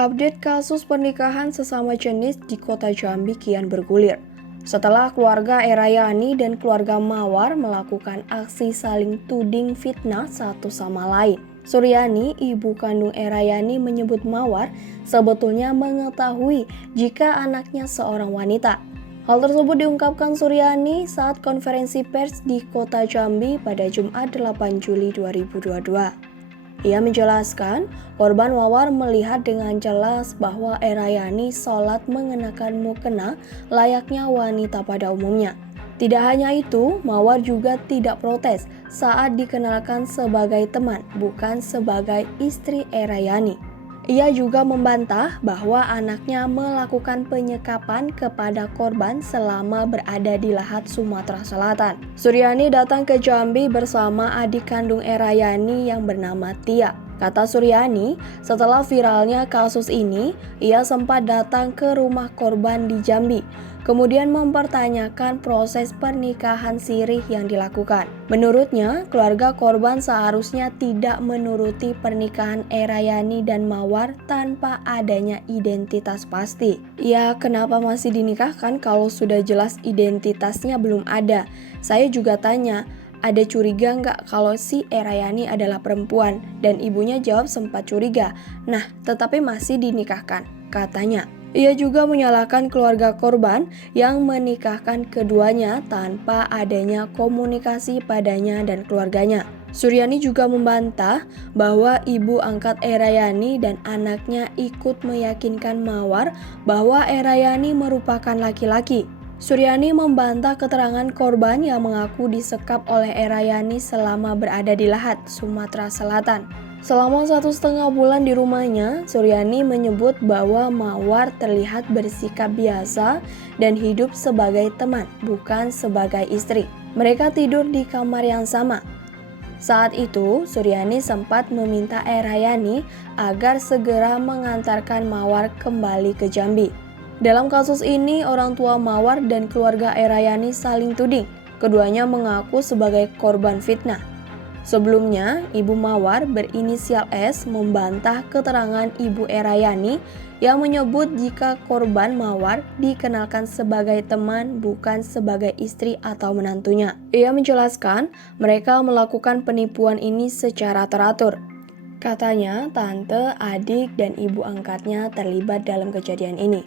Update kasus pernikahan sesama jenis di kota Jambi kian bergulir. Setelah keluarga Erayani dan keluarga Mawar melakukan aksi saling tuding fitnah satu sama lain. Suryani, ibu kandung Erayani, menyebut Mawar sebetulnya mengetahui jika anaknya seorang wanita. Hal tersebut diungkapkan Suryani saat konferensi pers di kota Jambi pada Jumat 8 Juli 2022. Ia menjelaskan, korban Mawar melihat dengan jelas bahwa Erayani sholat mengenakan mukena layaknya wanita pada umumnya. Tidak hanya itu, Mawar juga tidak protes saat dikenalkan sebagai teman, bukan sebagai istri Erayani. Ia juga membantah bahwa anaknya melakukan penyekapan kepada korban selama berada di Lahat, Sumatera Selatan. Suryani datang ke Jambi bersama adik kandung Erayani yang bernama Tia. Kata Suryani, setelah viralnya kasus ini, ia sempat datang ke rumah korban di Jambi, kemudian mempertanyakan proses pernikahan sirih yang dilakukan. Menurutnya, keluarga korban seharusnya tidak menuruti pernikahan Erayani dan Mawar tanpa adanya identitas pasti. Ya, kenapa masih dinikahkan kalau sudah jelas identitasnya belum ada? Saya juga tanya, ada curiga nggak kalau si Erayani adalah perempuan? Dan ibunya jawab sempat curiga. Nah, tetapi masih dinikahkan, katanya. Ia juga menyalahkan keluarga korban yang menikahkan keduanya tanpa adanya komunikasi padanya dan keluarganya. Suryani juga membantah bahwa ibu angkat Erayani dan anaknya ikut meyakinkan Mawar bahwa Erayani merupakan laki-laki. Suryani membantah keterangan korban yang mengaku disekap oleh Erayani selama berada di Lahat, Sumatera Selatan. Selama 1,5 bulan di rumahnya, Suryani menyebut bahwa Mawar terlihat bersikap biasa dan hidup sebagai teman, bukan sebagai istri. Mereka tidur di kamar yang sama. Saat itu, Suryani sempat meminta Erayani agar segera mengantarkan Mawar kembali ke Jambi. Dalam kasus ini, orang tua Mawar dan keluarga Erayani saling tuding. Keduanya mengaku sebagai korban fitnah. Sebelumnya, ibu Mawar berinisial S membantah keterangan ibu Erayani yang menyebut jika korban Mawar dikenalkan sebagai teman, bukan sebagai istri atau menantunya. Ia menjelaskan mereka melakukan penipuan ini secara teratur. Katanya, tante, adik, dan ibu angkatnya terlibat dalam kejadian ini.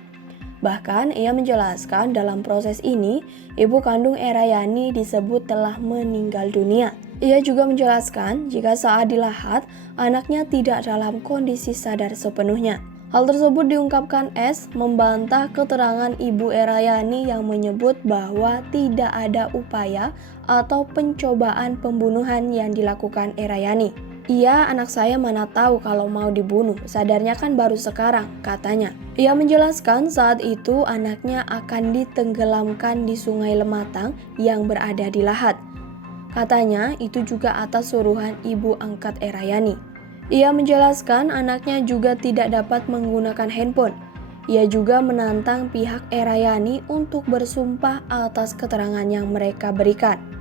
Bahkan ia menjelaskan dalam proses ini, ibu kandung Erayani disebut telah meninggal dunia. Ia juga menjelaskan jika saat di Lahat, anaknya tidak dalam kondisi sadar sepenuhnya. Hal tersebut diungkapkan S membantah keterangan ibu Erayani yang menyebut bahwa tidak ada upaya atau pencobaan pembunuhan yang dilakukan Erayani. Iya, anak saya mana tahu kalau mau dibunuh, sadarnya kan baru sekarang, katanya. Ia menjelaskan saat itu anaknya akan ditenggelamkan di Sungai Lematang yang berada di Lahat. Katanya itu juga atas suruhan ibu angkat Erayani. Ia menjelaskan anaknya juga tidak dapat menggunakan handphone. Ia juga menantang pihak Erayani untuk bersumpah atas keterangan yang mereka berikan.